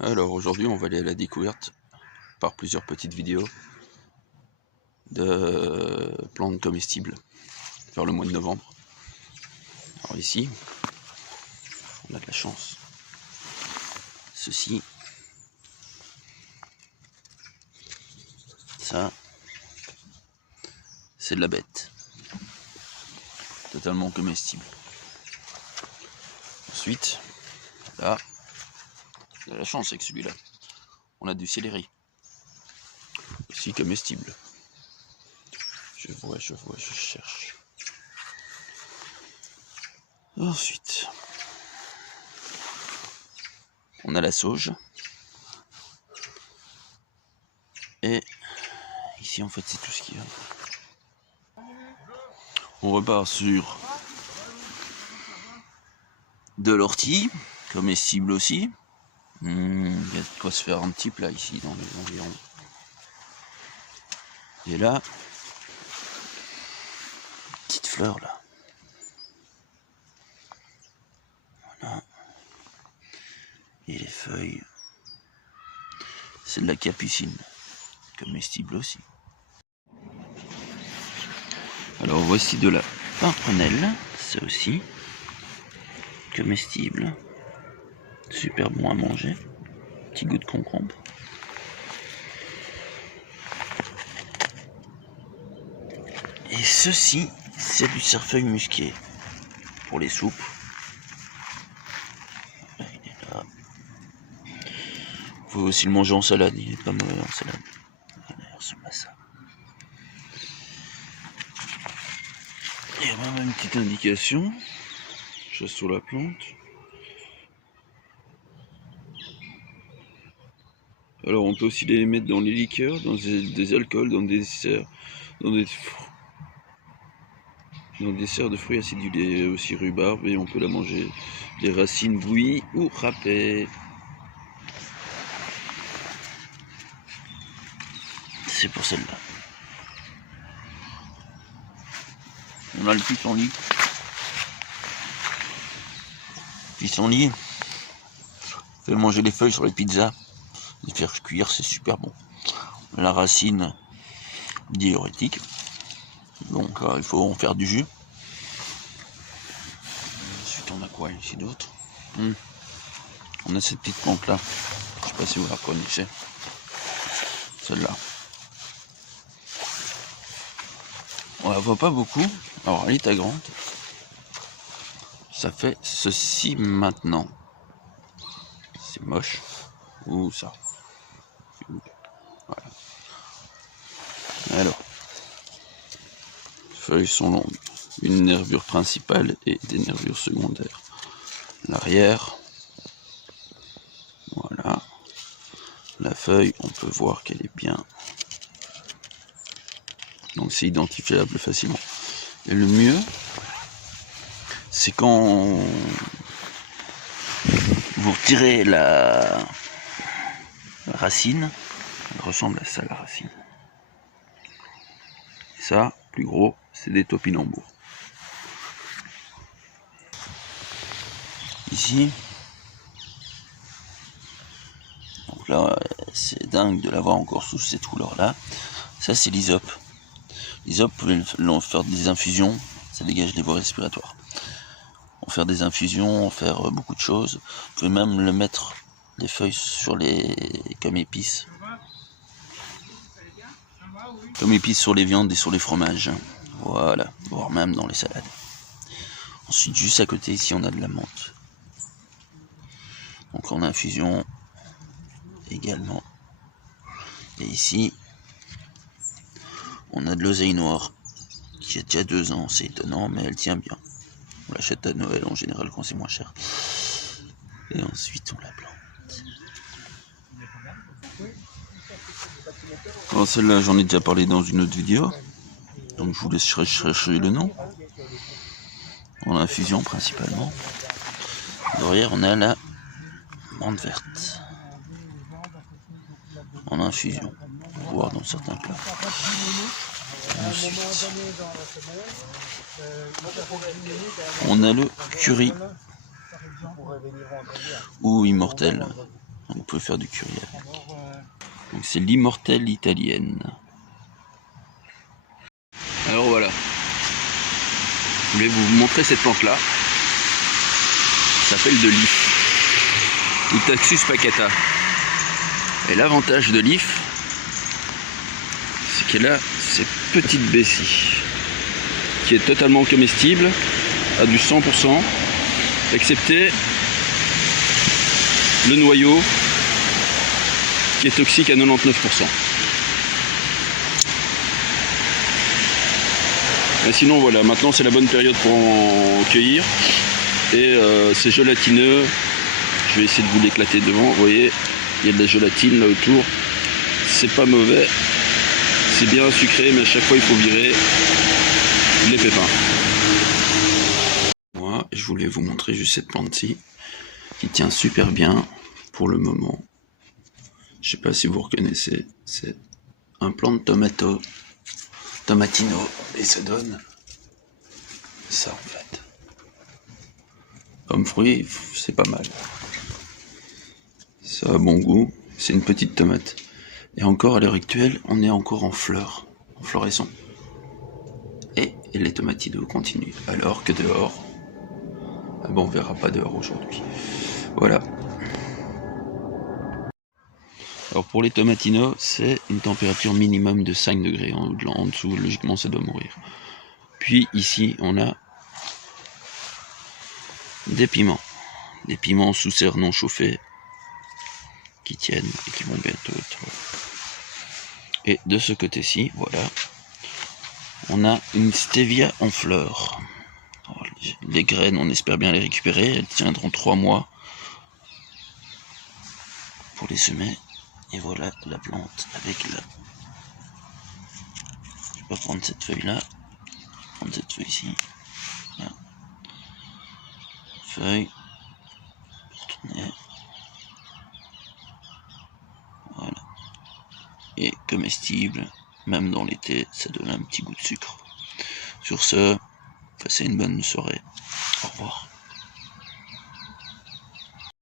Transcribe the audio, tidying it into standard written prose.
Alors aujourd'hui on va aller à la découverte par plusieurs petites vidéos de plantes comestibles vers le mois de novembre. Alors ici, on a de la chance. Ceci, ça, c'est de la bête. Totalement comestible. Ensuite, là, on a la chance avec celui-là. On a du céleri. Aussi comestible. Je cherche. Ensuite, on a la sauge. Et ici, en fait, c'est tout ce qu'il y a. On repart sur de l'ortie, comestible aussi. Il y a de quoi se faire un petit plat ici dans les environs. Et là, petite fleur là. Voilà. Et les feuilles, c'est de la capucine, comestible aussi. Alors voici de la pimprenelle, ça aussi, comestible, super bon à manger, petit goût de concombre. Et ceci, c'est du cerfeuil musqué pour les soupes. Il est là. Faut aussi le manger en salade, il est pas mauvais en salade. Voilà, il ressemble à ça. Il y a même une petite indication, juste sur la plante. Alors on peut aussi les mettre dans les liqueurs, dans des alcools, dans des desserts de fruits acidulés, aussi rhubarbe, et on peut la manger les racines bouillies ou râpées. C'est pour celle-là. On a le pissenlit. Pissenlit, fait manger les feuilles sur les pizzas, les faire cuire, c'est super bon. La racine diurétique, donc il faut en faire du jus. Ensuite on a quoi ici d'autre? On a cette petite plante là, je sais pas si vous la connaissez, celle-là. On la voit pas beaucoup, alors elle est à grande. Ça fait ceci maintenant. C'est moche. Ou ça. Voilà. Alors, les feuilles sont longues. Une nervure principale et des nervures secondaires. L'arrière. Voilà. La feuille, on peut voir qu'elle est bien. Donc c'est identifiable facilement. Et le mieux, c'est quand vous retirez la racine, elle ressemble à ça la racine. Et ça, plus gros, c'est des topinambours. Ici, donc là, c'est dingue de l'avoir encore sous cette couleur-là. Ça, c'est l'hysope. L'hysope, vous pouvez faire des infusions, ça dégage les voies respiratoires. On faire des infusions, on faire beaucoup de choses. Vous pouvez même le mettre, les feuilles, comme épices. Comme épices sur les viandes et sur les fromages. Voilà, voire même dans les salades. Ensuite, juste à côté, ici, on a de la menthe. Donc en infusion également. Et ici, on a de l'oseille noire qui a déjà 2 ans, c'est étonnant, mais elle tient bien. On l'achète à Noël en général quand c'est moins cher. Et ensuite on la plante. Alors celle-là j'en ai déjà parlé dans une autre vidéo. Donc je vous laisse chercher le nom. En infusion principalement. Derrière on a la menthe verte. En infusion. Pour voir dans certains plats. Ensuite, on a le curry ou immortel. Donc vous pouvez faire du curry. Donc c'est l'immortelle italienne. Alors voilà. Je voulais vous montrer cette plante là. Ça s'appelle de l'if. Ou Taxus pacata. Et l'avantage de l'if, c'est qu'elle a ces petites baies-ci, qui est totalement comestible, à du 100%, excepté le noyau, qui est toxique à 99%. Et sinon voilà, maintenant c'est la bonne période pour en cueillir. Et c'est gélatineux. Je vais essayer de vous l'éclater devant. Vous voyez, il y a de la gélatine là autour. C'est pas mauvais. C'est bien sucré, mais à chaque fois il faut virer les pépins. Moi, je voulais vous montrer juste cette plante-ci qui tient super bien pour le moment. Je sais pas si vous reconnaissez, c'est un plant de tomatino, et ça donne ça en fait. Comme fruit, c'est pas mal. Ça a bon goût, c'est une petite tomate. Et encore à l'heure actuelle, on est encore en fleurs, en floraison. Et les tomatinos continuent, alors que dehors, ah bon, on verra pas dehors aujourd'hui. Voilà. Alors pour les tomatinos, c'est une température minimum de 5 degrés. En dessous, logiquement, ça doit mourir. Puis ici, on a des piments sous serre non chauffée qui tiennent et qui vont bientôt être... Et de ce côté-ci, voilà, on a une stevia en fleurs. Alors, les graines, on espère bien les récupérer. Elles tiendront 3 mois pour les semer. Et voilà la plante avec la... Je vais pas prendre cette feuille-là. Je vais prendre cette feuille-ci. Voilà. Feuille. Retourner. Voilà. Et comestible. Même dans l'été, ça donne un petit goût de sucre. Sur ce, passez une bonne soirée. Au revoir.